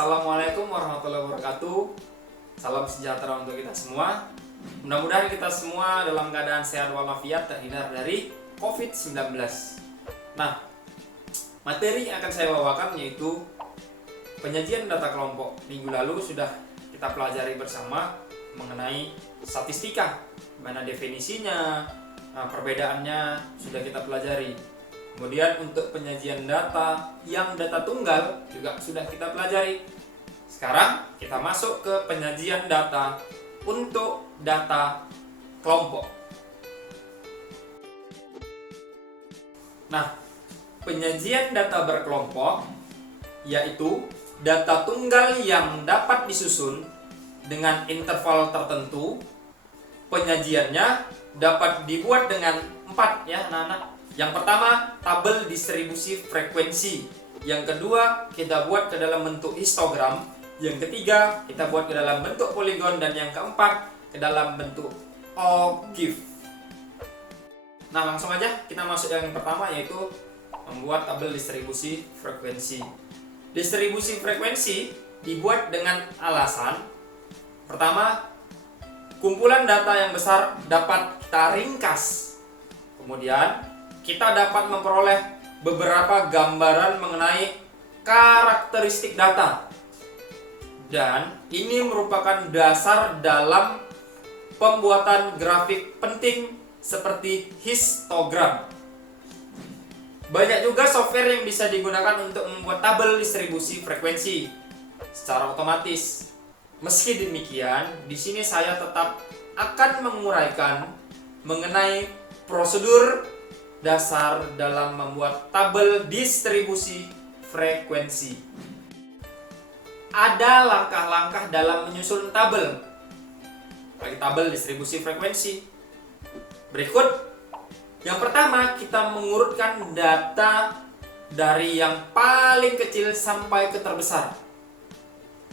Assalamualaikum warahmatullahi wabarakatuh. Salam sejahtera untuk kita semua. Mudah-mudahan kita semua dalam keadaan sehat walafiat, terhindar dari COVID-19. Nah, materi yang akan saya bawakan yaitu penyajian data kelompok. Minggu lalu sudah kita pelajari bersama mengenai statistika, mana definisinya, perbedaannya sudah kita pelajari. Kemudian untuk penyajian data yang data tunggal juga sudah kita pelajari. Sekarang kita masuk ke penyajian data untuk data kelompok. Nah, penyajian data berkelompok yaitu data tunggal yang dapat disusun dengan interval tertentu. Penyajiannya dapat dibuat dengan 4 ya anak-anak. Yang pertama, tabel distribusi frekuensi. Yang kedua, kita buat ke dalam bentuk histogram. Yang ketiga, kita buat ke dalam bentuk poligon. Dan yang keempat, ke dalam bentuk OGIF. Nah, langsung aja kita masuk yang pertama, yaitu membuat tabel distribusi frekuensi. Distribusi frekuensi dibuat dengan alasan pertama, kumpulan data yang besar dapat kita ringkas. Kemudian kita dapat memperoleh beberapa gambaran mengenai karakteristik data. Dan ini merupakan dasar dalam pembuatan grafik penting seperti histogram. Banyak juga software yang bisa digunakan untuk membuat tabel distribusi frekuensi secara otomatis. Meski demikian, di sini saya tetap akan menguraikan mengenai prosedur dasar dalam membuat tabel distribusi frekuensi. Ada langkah-langkah dalam menyusun tabel bagi tabel distribusi frekuensi. Berikut. Yang pertama, kita mengurutkan data dari yang paling kecil sampai ke terbesar.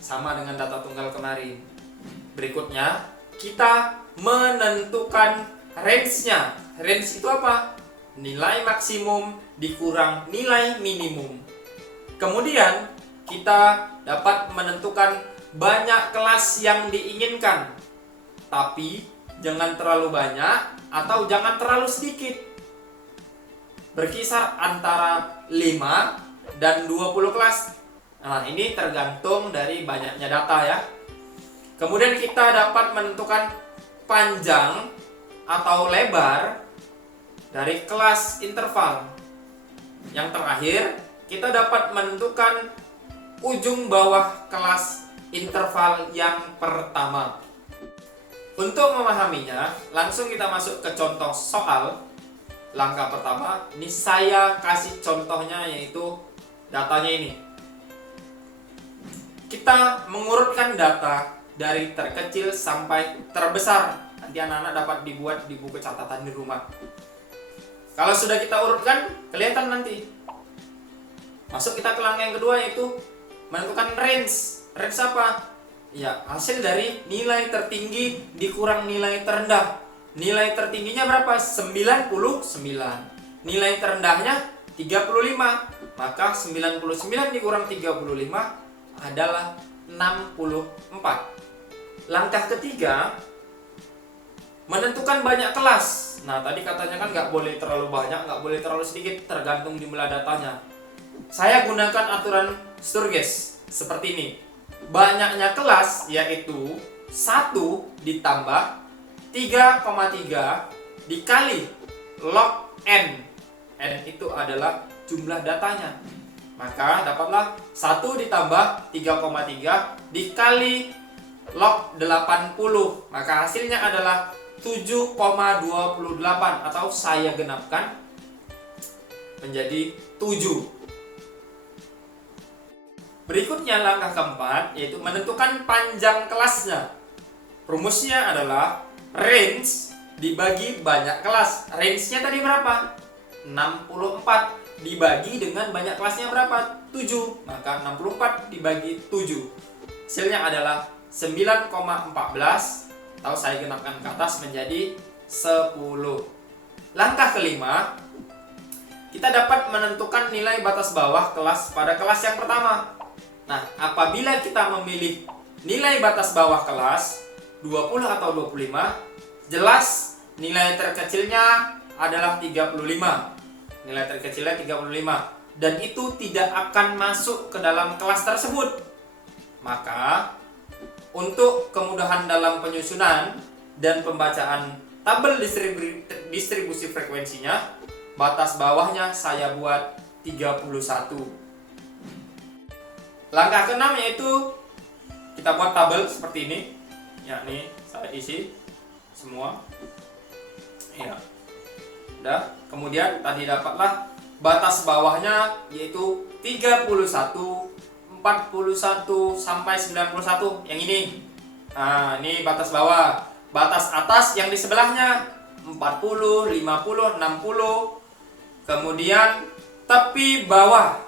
Sama dengan data tunggal kemarin. Berikutnya, kita menentukan range-nya. Range itu apa? Nilai maksimum dikurang nilai minimum. Kemudian kita dapat menentukan banyak kelas yang diinginkan, tapi jangan terlalu banyak atau jangan terlalu sedikit. Berkisar antara 5 dan 20 kelas. Nah, ini tergantung dari banyaknya data ya. Kemudian kita dapat menentukan panjang atau lebar dari kelas interval. Yang terakhir, kita dapat menentukan ujung bawah kelas interval yang pertama. Untuk memahaminya, langsung kita masuk ke contoh soal. Langkah pertama, ini saya kasih contohnya yaitu datanya ini. Kita mengurutkan data dari terkecil sampai terbesar. Nanti anak-anak dapat dibuat di buku catatan di rumah. Kalau sudah kita urutkan, kelihatan nanti. Masuk kita ke langkah yang kedua, yaitu menentukan range. Range apa? Ya, hasil dari nilai tertinggi dikurang nilai terendah. Nilai tertingginya berapa? 99. Nilai terendahnya 35. Maka 99 dikurang 35 adalah 64. Langkah ketiga, menentukan banyak kelas. Nah, tadi katanya kan nggak boleh terlalu banyak, nggak boleh terlalu sedikit, tergantung jumlah datanya. Saya gunakan aturan Sturges seperti ini. Banyaknya kelas yaitu 1 ditambah 3,3 dikali log n. N itu adalah jumlah datanya. Maka dapatlah 1 ditambah 3,3 dikali log 80. Maka hasilnya adalah 7,28 atau saya genapkan menjadi 7. Berikutnya langkah keempat, yaitu menentukan panjang kelasnya. Rumusnya adalah range dibagi banyak kelas. Range-nya tadi berapa? 64 dibagi dengan banyak kelasnya berapa? 7. Maka 64 dibagi 7. Hasilnya adalah 9,14 atau saya genapkan ke atas menjadi 10. Langkah kelima, kita dapat menentukan nilai batas bawah kelas pada kelas yang pertama. Nah, apabila kita memilih nilai batas bawah kelas 20 atau 25, jelas nilai terkecilnya adalah 35. Nilai terkecilnya 35 dan itu tidak akan masuk ke dalam kelas tersebut. Maka untuk kemudahan dalam penyusunan dan pembacaan tabel distribusi frekuensinya, batas bawahnya saya buat 31. Langkah keenam yaitu kita buat tabel seperti ini. Ya, ini saya isi semua. Ya. Udah, kemudian tadi dapatlah batas bawahnya yaitu 31, 41 sampai 91 yang ini. Nah, ini batas bawah. Batas atas yang di sebelahnya 40, 50, 60. Kemudian tepi bawah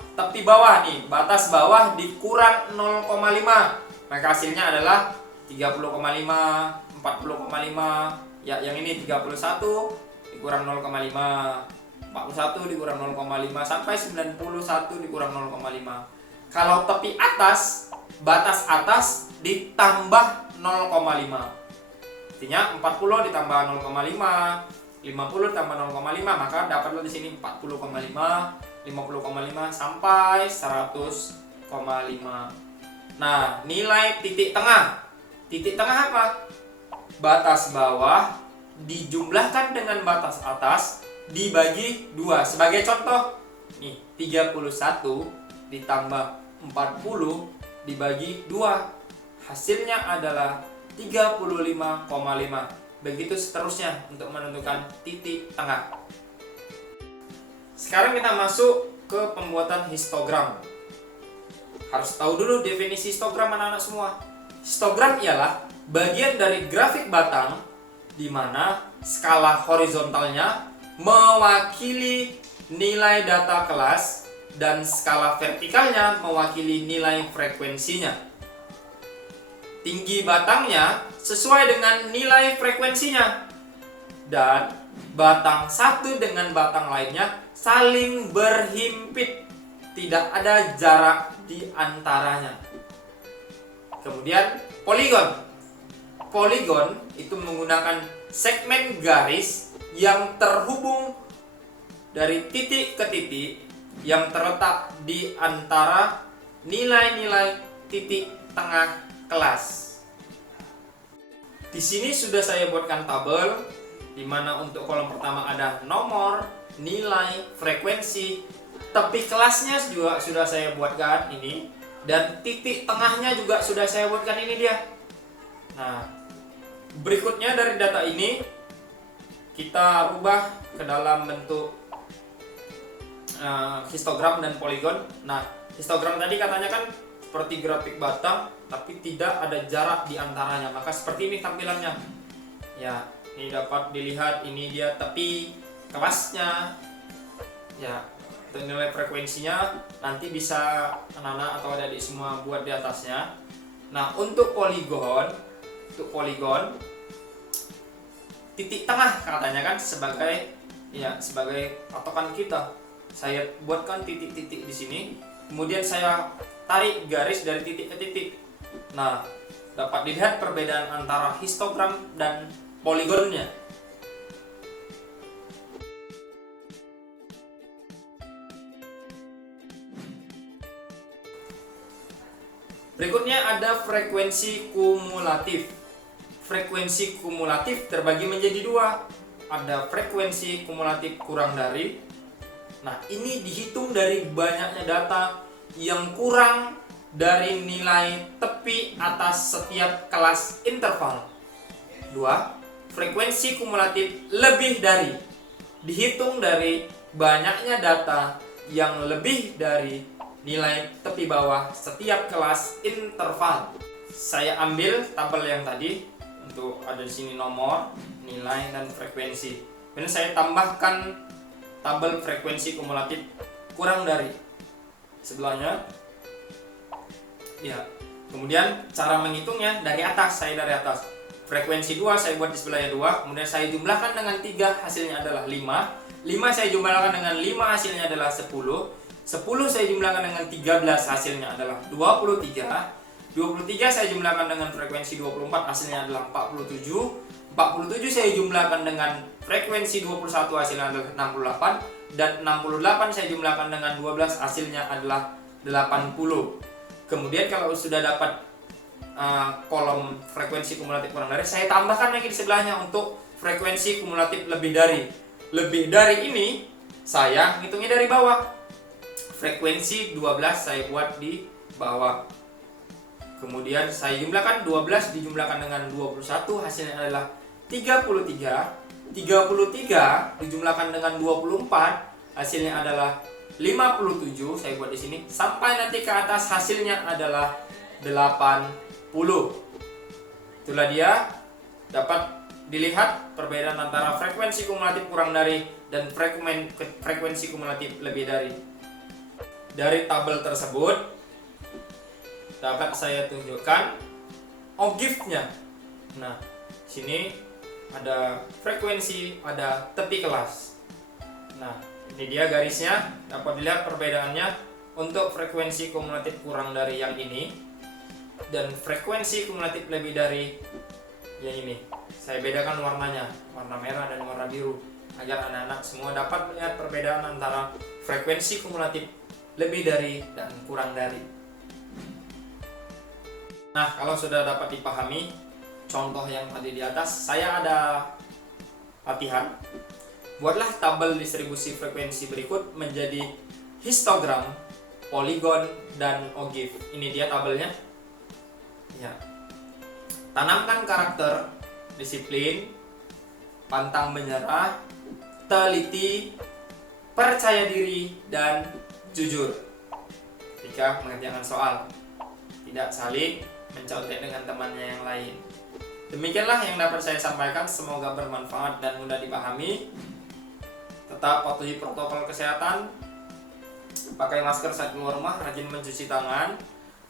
nih, batas bawah dikurang 0,5. Maka hasilnya adalah 30,5, 40,5. Ya, yang ini 31 dikurang 0,5, 41 dikurang 0,5 sampai 91 dikurang 0,5. Kalau tepi atas, batas atas ditambah 0,5. Artinya 40 ditambah 0,5, 50 ditambah 0,5, maka dapatlah di sini 40,5, 50,5 sampai 100,5. Nah, nilai titik tengah. Titik tengah apa? Batas bawah dijumlahkan dengan batas atas dibagi 2. Sebagai contoh, nih 31 ditambah 40 dibagi 2. Hasilnya adalah 35,5. Begitu seterusnya untuk menentukan titik tengah. Sekarang kita masuk ke pembuatan histogram. Harus tahu dulu definisi histogram anak-anak semua. Histogram ialah bagian dari grafik batang di mana skala horizontalnya mewakili nilai data kelas dan skala vertikalnya mewakili nilai frekuensinya. Tinggi batangnya sesuai dengan nilai frekuensinya dan batang satu dengan batang lainnya saling berhimpit, tidak ada jarak di antaranya. Kemudian poligon. Poligon itu menggunakan segmen garis yang terhubung dari titik ke titik yang terletak di antara nilai-nilai titik tengah kelas. Di sini sudah saya buatkan tabel di mana untuk kolom pertama ada nomor, nilai, frekuensi, tepi kelasnya juga sudah saya buatkan ini, dan titik tengahnya juga sudah saya buatkan ini dia. Nah, berikutnya dari data ini kita rubah ke dalam bentuk histogram dan poligon. Nah, histogram tadi katanya kan seperti grafik batang tapi tidak ada jarak di antaranya, maka seperti ini tampilannya. Ya, ini dapat dilihat, ini dia tepi kelasnya. Ya, untuk nilai frekuensinya nanti bisa anak-anak atau adik-adik semua buat di atasnya. Nah, untuk poligon titik tengah katanya kan sebagai patokan kita. Saya buatkan titik-titik di sini, kemudian saya tarik garis dari titik ke titik. Nah, dapat dilihat perbedaan antara histogram dan poligonnya. Berikutnya ada frekuensi kumulatif. Frekuensi kumulatif terbagi menjadi dua. Ada frekuensi kumulatif kurang dari. Nah, ini dihitung dari banyaknya data yang kurang dari nilai tepi atas setiap kelas interval. Dua, frekuensi kumulatif lebih dari. Dihitung dari banyaknya data yang lebih dari nilai tepi bawah setiap kelas interval. Saya ambil tabel yang tadi untuk ada di sini nomor, nilai, dan frekuensi. Kemudian saya tambahkan tabel frekuensi kumulatif kurang dari sebelahnya. Ya. Kemudian cara menghitungnya dari atas, Frekuensi 2 saya buat di sebelahnya 2, kemudian saya jumlahkan dengan 3, hasilnya adalah 5. 5 saya jumlahkan dengan 5, hasilnya adalah 10. 10 saya jumlahkan dengan 13 hasilnya adalah 23. 23 saya jumlahkan dengan frekuensi 24 hasilnya adalah 47. 47 saya jumlahkan dengan frekuensi 21 hasilnya adalah 68. Dan 68 saya jumlahkan dengan 12 hasilnya adalah 80. Kemudian kalau sudah dapat kolom frekuensi kumulatif kurang dari, saya tambahkan lagi di sebelahnya untuk frekuensi kumulatif lebih dari. Lebih dari ini saya hitungnya dari bawah. Frekuensi 12 saya buat di bawah. Kemudian saya jumlahkan 12 dijumlahkan dengan 21 hasilnya adalah 33. 33 dijumlahkan dengan 24 hasilnya adalah 57. Saya buat di sini sampai nanti ke atas hasilnya adalah 80. Itulah dia, dapat dilihat perbedaan antara frekuensi kumulatif kurang dari dan frekuensi kumulatif lebih dari. Dari tabel tersebut dapat saya tunjukkan OGIF-nya. Nah, sini ada frekuensi, ada tepi kelas. Nah, ini dia garisnya, dapat dilihat perbedaannya untuk frekuensi kumulatif kurang dari yang ini dan frekuensi kumulatif lebih dari yang ini. Saya bedakan warnanya, warna merah dan warna biru, agar anak-anak semua dapat melihat perbedaan antara frekuensi kumulatif lebih dari dan kurang dari. Nah, kalau sudah dapat dipahami contoh yang tadi di atas, saya ada latihan. Buatlah tabel distribusi frekuensi berikut menjadi histogram, poligon, dan OGIF. Ini dia tabelnya. Ya. Tanamkan karakter, disiplin, pantang menyerah, teliti, percaya diri, dan jujur ketika mengerjakan soal. Tidak saling mencontek dengan temannya yang lain. Demikianlah yang dapat saya sampaikan, semoga bermanfaat dan mudah dipahami. Tetap patuhi protokol kesehatan, pakai masker saat keluar rumah, rajin mencuci tangan,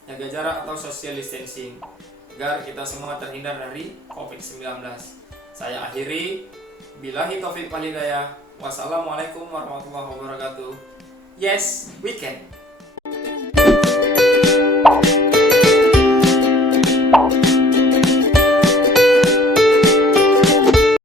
jaga jarak atau social distancing, agar kita semua terhindar dari COVID-19. Saya akhiri, billahi taufiq wal hidayah. Wassalamualaikum warahmatullahi wabarakatuh. Yes, we can.